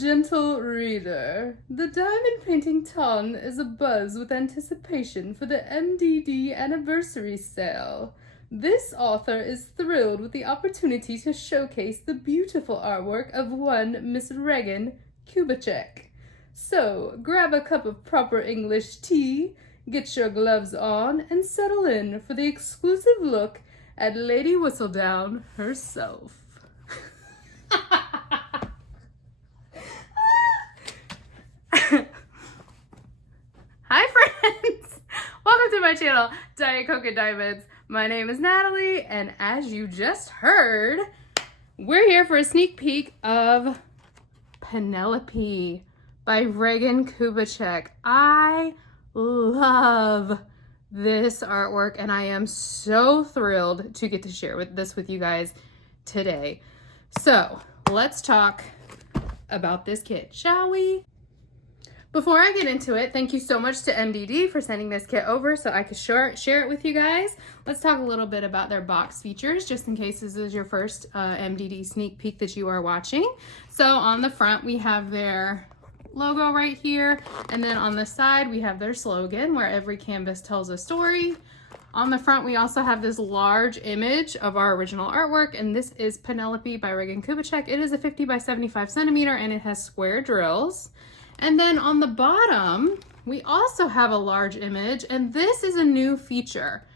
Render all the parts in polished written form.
Gentle reader, the diamond painting ton is abuzz with anticipation for the MDD anniversary sale. This author is thrilled with the opportunity to showcase the beautiful artwork of one Miss Regan Kubecek. So, grab a cup of proper English tea, get your gloves on, and settle in for the exclusive look at Lady Whistledown herself. Hi friends! Welcome to my channel, Diet Coke and Diamonds. My name is Natalie, and as you just heard, we're here for a sneak peek of Penelope by Regan Kubecek. I love this artwork, and I am so thrilled to get to share this with you guys today. So let's talk about this kit, shall we? Before I get into it, thank you so much to MDD for sending this kit over so I could share it with you guys. Let's talk a little bit about their box features, just in case this is your first MDD sneak peek that you are watching. So on the front, we have their logo right here, and then on the side, we have their slogan, where every canvas tells a story. On the front, we also have this large image of our original artwork, and this is Penelope by Regan Kubecek. It is a 50 by 75 centimeter, and it has square drills. And then on the bottom, we also have a large image, and this is a new feature.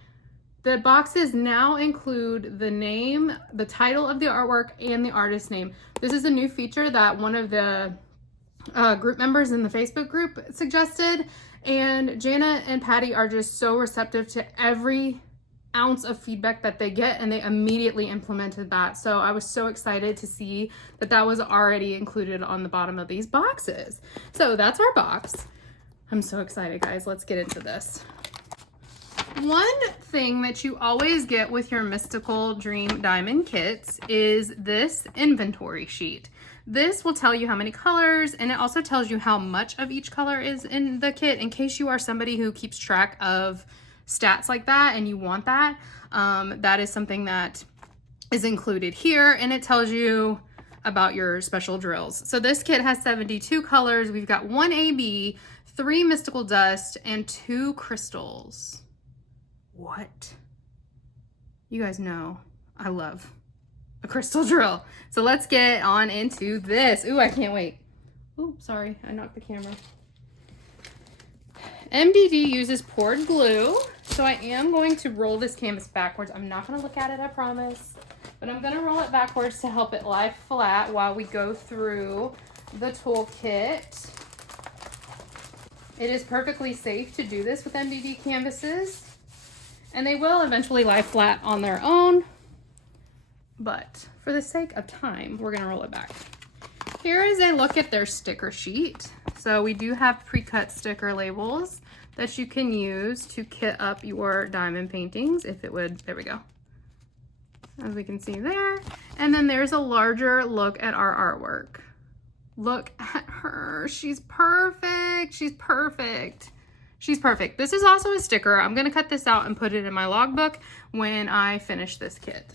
The boxes now include the name, the title of the artwork, and the artist name. This is a new feature that one of the group members in the Facebook group suggested, and Jana and Patty are just so receptive to every ounce of feedback that they get, and they immediately implemented that. So I was so excited to see that that was already included on the bottom of these boxes. So that's our box. I'm so excited, guys. Let's get into this. One thing that you always get with your Mystical Dream Diamond kits is this inventory sheet. This will tell you how many colors, and it also tells you how much of each color is in the kit in case you are somebody who keeps track of stats like that and you want that. That is something that is included here, and it tells you about your special drills. So this kit has 72 colors. We've got 1 AB, 3 mystical dust, and 2 crystals. What? You guys know I love a crystal drill. So let's get on into this. Ooh, I can't wait. Ooh, sorry, I knocked the camera. MDD uses poured glue, so I am going to roll this canvas backwards. I'm not going to look at it, I promise, but I'm going to roll it backwards to help it lie flat while we go through the toolkit. It is perfectly safe to do this with MDD canvases, and they will eventually lie flat on their own, but for the sake of time, we're going to roll it back. Here is a look at their sticker sheet. So we do have pre-cut sticker labels that you can use to kit up your diamond paintings if it would, there we go, as we can see there. And then there's a larger look at our artwork. Look at her, she's perfect, she's perfect. She's perfect. This is also a sticker. I'm gonna cut this out and put it in my logbook when I finish this kit.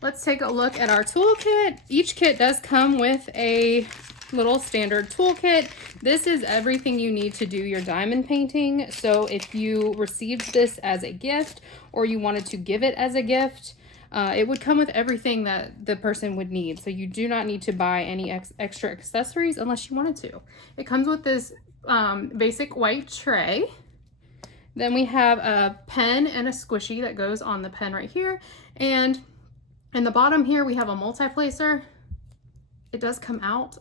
Let's take a look at our toolkit. Each kit does come with a little standard toolkit. This is everything you need to do your diamond painting. So if you received this as a gift or you wanted to give it as a gift, it would come with everything that the person would need. So you do not need to buy any extra accessories unless you wanted to. It comes with this basic white tray. Then we have a pen and a squishy that goes on the pen right here. And in the bottom here, we have a multi-placer. It does come out.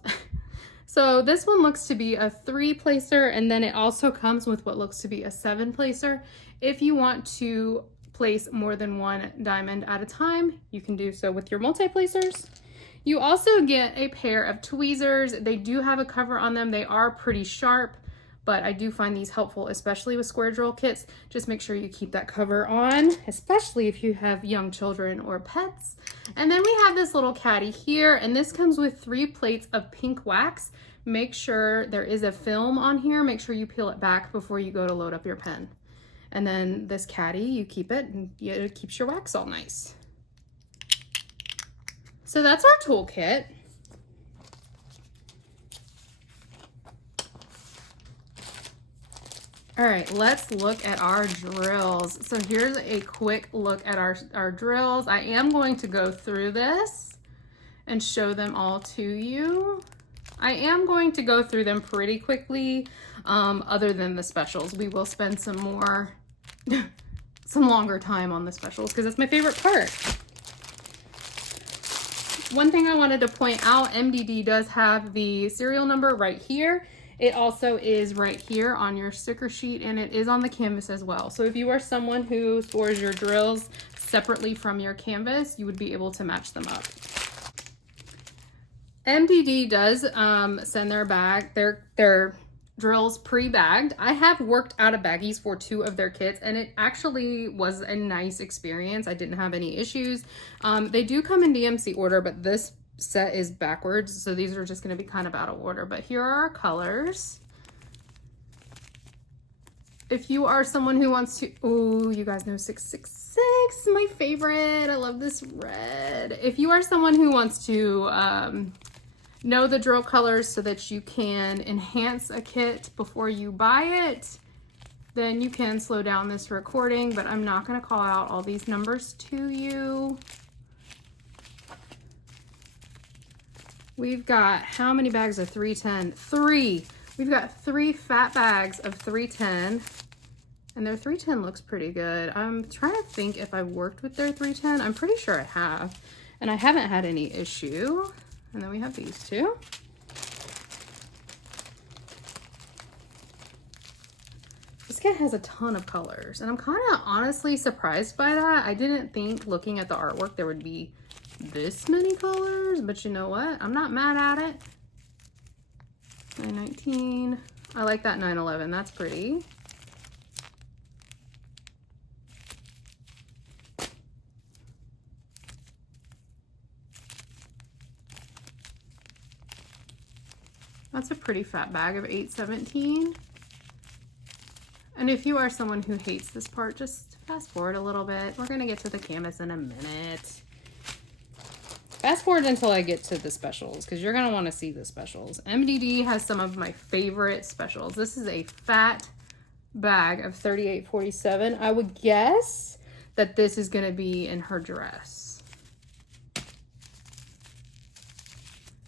So this one looks to be a 3-placer, and then it also comes with what looks to be a 7-placer. If you want to place more than one diamond at a time, you can do so with your multi-placers. You also get a pair of tweezers. They do have a cover on them. They are pretty sharp, but I do find these helpful, especially with square drill kits. Just make sure you keep that cover on, especially if you have young children or pets. And then we have this little caddy here, and this comes with 3 plates of pink wax. Make sure there is a film on here. Make sure you peel it back before you go to load up your pen. And then this caddy, you keep it, and it keeps your wax all nice. So that's our toolkit. All right, let's look at our drills. So here's a quick look at our drills. I am going to go through this and show them all to you. I am going to go through them pretty quickly, other than the specials. We will spend some more, some longer time on the specials because that's my favorite part. One thing I wanted to point out, MDD does have the serial number right here. It also is right here on your sticker sheet, and it is on the canvas as well. So if you are someone who stores your drills separately from your canvas, you would be able to match them up. MDD does send their drills pre-bagged. I have worked out of baggies for 2 of their kits, and it actually was a nice experience. I didn't have any issues. They do come in DMC order, but this set is backwards, so these are just going to be kind of out of order. But here are our colors. If you are someone who wants to, oh, you guys know 666, my favorite. I love this red. If you are someone who wants to know the drill colors so that you can enhance a kit before you buy it, then you can slow down this recording, but I'm not going to call out all these numbers to you. We've got how many bags of 310? 3. We've got 3 fat bags of 310, and their 310 looks pretty good. I'm trying to think if I've worked with their 310. I'm pretty sure I have, and I haven't had any issue. And then we have these 2. This kit has a ton of colors, and I'm kind of honestly surprised by that. I didn't think, looking at the artwork, there would be this many colors, but you know what? I'm not mad at it. 919. I like that 911. That's pretty. That's a pretty fat bag of 817. And if you are someone who hates this part, just fast forward a little bit. We're gonna get to the canvas in a minute. Fast forward until I get to the specials, because you're gonna wanna see the specials. MDD has some of my favorite specials. This is a fat bag of 3847. I would guess that this is gonna be in her dress.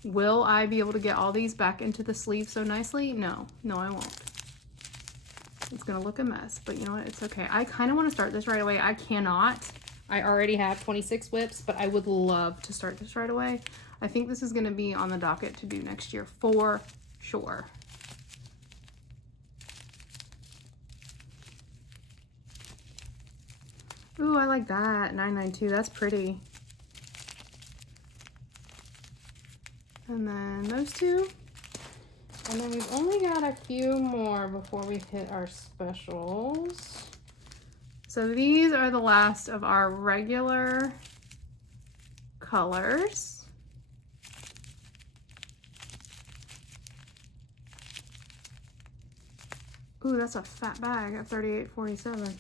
Will I be able to get all these back into the sleeve so nicely? No, I won't. It's gonna look a mess, but you know what? It's okay. I kind of want to start this right away. I cannot. I already have 26 whips, but I would love to start this right away. I think this is gonna be on the docket to do next year for sure. Ooh, I like that. 992, that's pretty. And then those 2. And then we've only got a few more before we hit our specials. So these are the last of our regular colors. Ooh, that's a fat bag at 3847.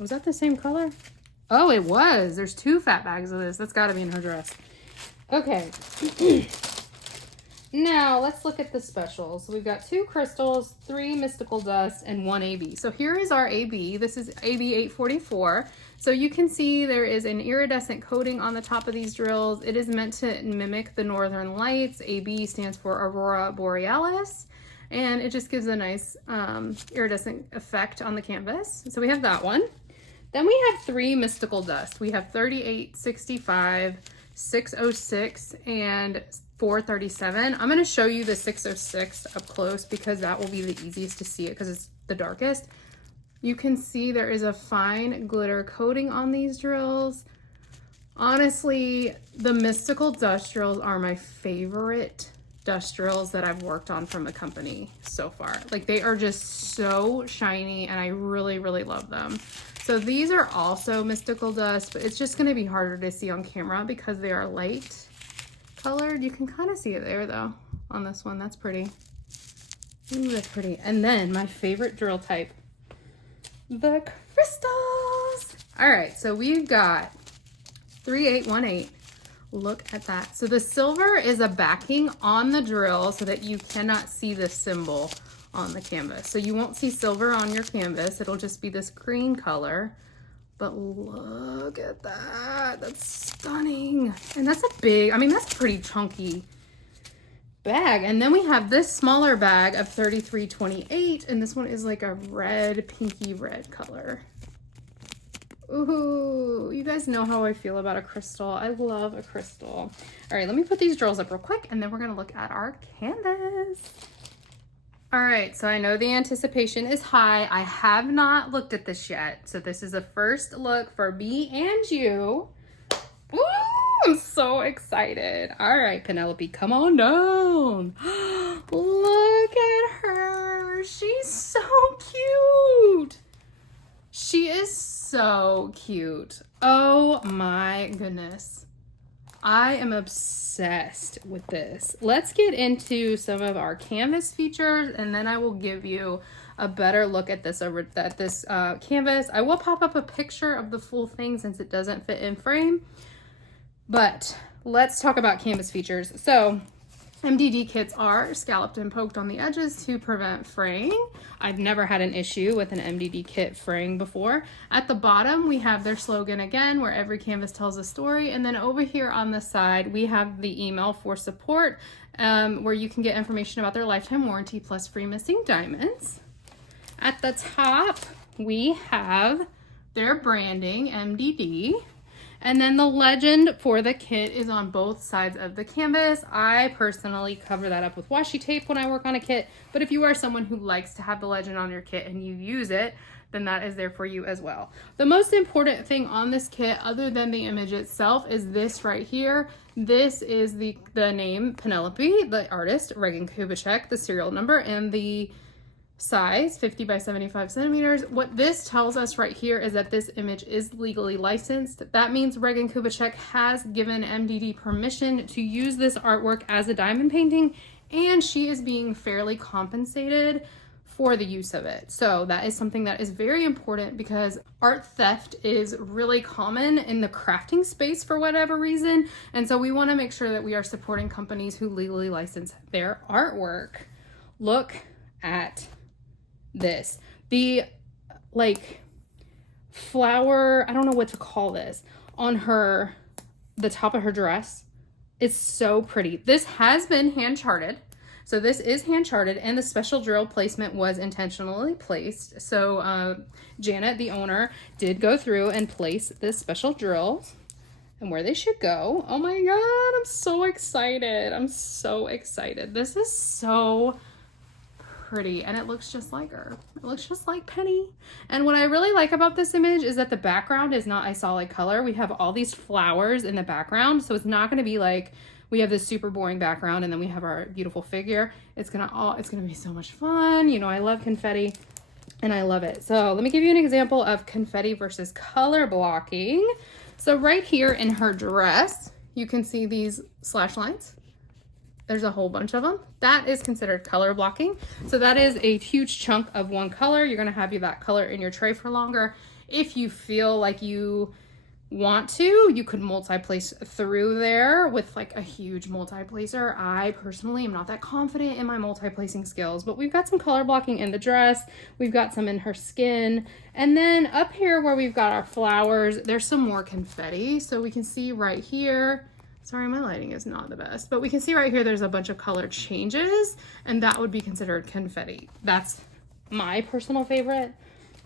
Was that the same color? Oh, it was. There's 2 fat bags of this. That's got to be in her dress. Okay. Now let's look at the specials. So we've got 2 crystals, 3 mystical dust, and 1 AB. So here is our AB. This is AB 844. So you can see there is an iridescent coating on the top of these drills. It is meant to mimic the northern lights. AB stands for Aurora Borealis, and it just gives a nice iridescent effect on the canvas. So we have that one. Then we have 3 mystical dust. We have 3865, 606, and 437. I'm going to show you the 606 up close because that will be the easiest to see it because it's the darkest. You can see there is a fine glitter coating on these drills. Honestly, the mystical dust drills are my favorite dust drills that I've worked on from the company so far. Like, they are just so shiny and I really, really love them. So these are also mystical dust, but it's just going to be harder to see on camera because they are light colored. You can kind of see it there though on this one. That's pretty. Ooh, that's pretty. And then my favorite drill type, the crystals. All right, so we've got 3818, Look at that. So the silver is a backing on the drill so that you cannot see the symbol on the canvas. So you won't see silver on your canvas. It'll just be this green color. But look at that. That's stunning. And that's a big, I mean, that's a pretty chunky bag. And then we have this smaller bag of 33.28, and this one is like a red, pinky red color. Ooh, you guys know how I feel about a crystal. I love a crystal. All right, let me put these drills up real quick, and then we're gonna look at our canvas. All right, so I know the anticipation is high. I have not looked at this yet. So this is a first look for me and you. Ooh, I'm so excited. All right, Penelope, come on down. Look at her. She's so cute. She is so cute. Oh my goodness. I am obsessed with this. Let's get into some of our canvas features, and then I will give you a better look at this canvas. I will pop up a picture of the full thing since it doesn't fit in frame, but let's talk about canvas features. So MDD kits are scalloped and poked on the edges to prevent fraying. I've never had an issue with an MDD kit fraying before. At the bottom, we have their slogan again, where every canvas tells a story. And then over here on the side, we have the email for support, where you can get information about their lifetime warranty plus free missing diamonds. At the top, we have their branding, MDD. And then the legend for the kit is on both sides of the canvas. I personally cover that up with washi tape when I work on a kit, but if you are someone who likes to have the legend on your kit and you use it, then that is there for you as well. The most important thing on this kit, other than the image itself, is this right here. This is the name Penelope, the artist, Regan Kubecek, the serial number, and the size 50 by 75 centimeters. What this tells us right here is that this image is legally licensed. That means Regan Kubecek has given MDD permission to use this artwork as a diamond painting, and she is being fairly compensated for the use of it. So that is something that is very important because art theft is really common in the crafting space for whatever reason. And so we want to make sure that we are supporting companies who legally license their artwork. Look at this. The flower, I don't know what to call this, on the top of her dress. It's so pretty. This has been hand charted. So this is hand charted, and the special drill placement was intentionally placed. So Janet, the owner, did go through and place this special drills and where they should go. Oh my God, I'm so excited. I'm so excited. This is so pretty, and it looks just like her. It looks just like Penny. And what I really like about this image is that the background is not a solid color. We have all these flowers in the background, so it's not going to be like we have this super boring background and then we have our beautiful figure. It's gonna be so much fun. You know, I love confetti and I love it. So let me give you an example of confetti versus color blocking. So right here in her dress, you can see these slash lines. There's a whole bunch of them. That is considered color blocking. So that is a huge chunk of one color. You're gonna have that color in your tray for longer. If you feel like you want to, you could multi-place through there with like a huge multi-placer. I personally am not that confident in my multi-placing skills, but we've got some color blocking in the dress. We've got some in her skin. And then up here where we've got our flowers, there's some more confetti. So we can see right here, sorry, my lighting is not the best, but we can see right here there's a bunch of color changes, and that would be considered confetti. That's my personal favorite,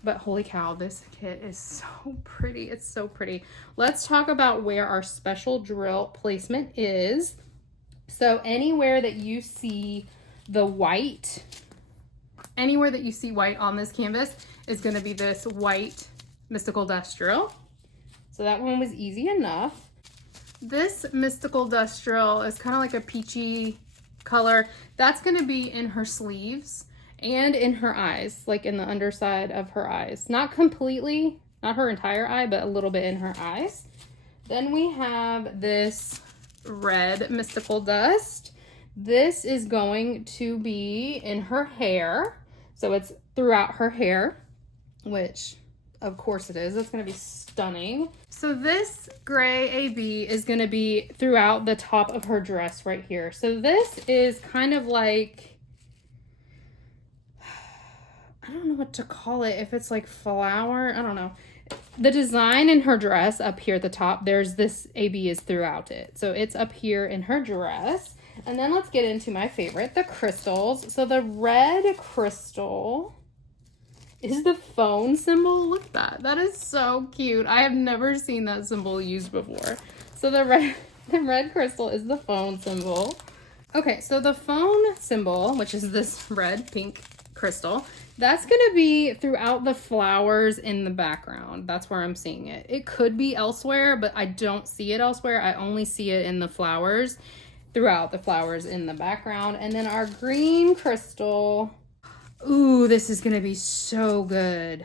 but holy cow, this kit is so pretty. It's so pretty. Let's talk about where our special drill placement is. So anywhere that you see the white, anywhere that you see white on this canvas is going to be this white mystical dust drill. So that one was easy enough. This mystical dust drill is kind of like a peachy color. That's going to be in her sleeves and in her eyes, like in the underside of her eyes. Not completely, not her entire eye, but a little bit in her eyes. Then we have this red mystical dust. This is going to be in her hair. So it's throughout her hair, which Of course it is. That's going to be stunning. So this gray AB is going to be throughout the top of her dress right here. So this is kind of like, I don't know what to call it. If it's like flower, I don't know. The design in her dress up here at the top, there's this AB is throughout it. So it's up here in her dress. And then let's get into my favorite, the crystals. So the red crystal is the phone symbol. Look at that. That is so cute. I have never seen that symbol used before. So the red crystal is the phone symbol. Okay, so the phone symbol, which is this red pink crystal, that's going to be throughout the flowers in the background. That's where I'm seeing it. It could be elsewhere, but I don't see it elsewhere. I only see it in the flowers, throughout the flowers in the background. And then our green crystal, ooh, this is going to be so good.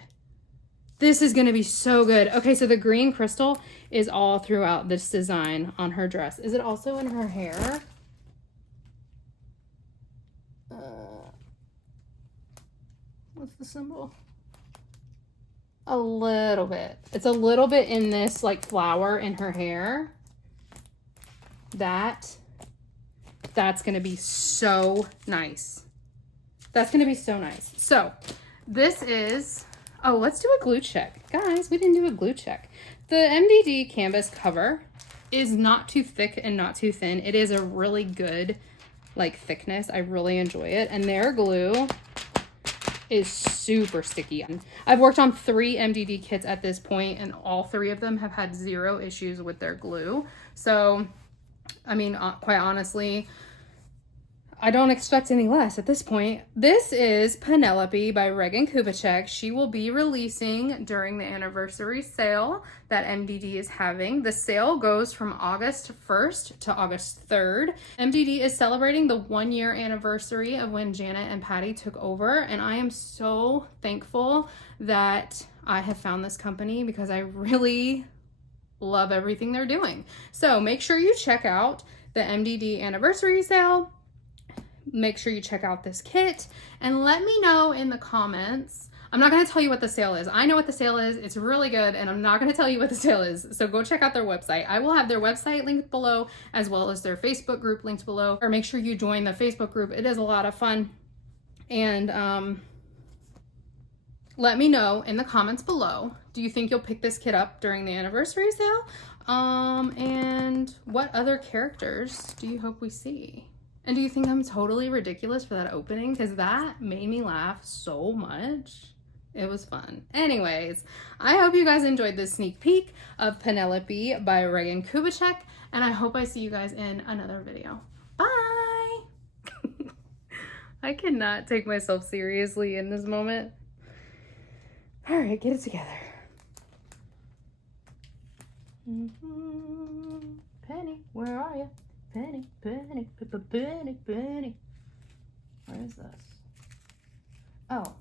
This is going to be so good. Okay, so the green crystal is all throughout this design on her dress. Is it also in her hair? What's the symbol? A little bit. It's a little bit in this like flower in her hair. That's going to be so nice. That's going to be so nice. So this is, oh, let's do a glue check. Guys, we didn't do a glue check. The MDD canvas cover is not too thick and not too thin. It is a really good like thickness. I really enjoy it. And their glue is super sticky. I've worked on 3 MDD kits at this point, and all 3 of them have had 0 issues with their glue. So, I mean, quite honestly, I don't expect any less at this point. This is Penelope by Regan Kubecek. She will be releasing during the anniversary sale that MDD is having. The sale goes from August 1st to August 3rd. MDD is celebrating the 1-year anniversary of when Janet and Patty took over, and I am so thankful that I have found this company because I really love everything they're doing. So make sure you check out the MDD anniversary sale. Make sure you check out this kit and let me know in the comments. I'm not going to tell you what the sale is. I know what the sale is. It's really good, and I'm not going to tell you what the sale is. So go check out their website. I will have their website linked below, as well as their Facebook group linked below. Or make sure you join the Facebook group. It is a lot of fun. And let me know in the comments below. Do you think you'll pick this kit up during the anniversary sale? And what other characters do you hope we see? And do you think I'm totally ridiculous for that opening? Because that made me laugh so much. It was fun. Anyways, I hope you guys enjoyed this sneak peek of Penelope by Regan Kubecek, and I hope I see you guys in another video. Bye! I cannot take myself seriously in this moment. All right, get it together. Penny, where are you? Penny, Penny, Penny, Penny. Where is this? Oh.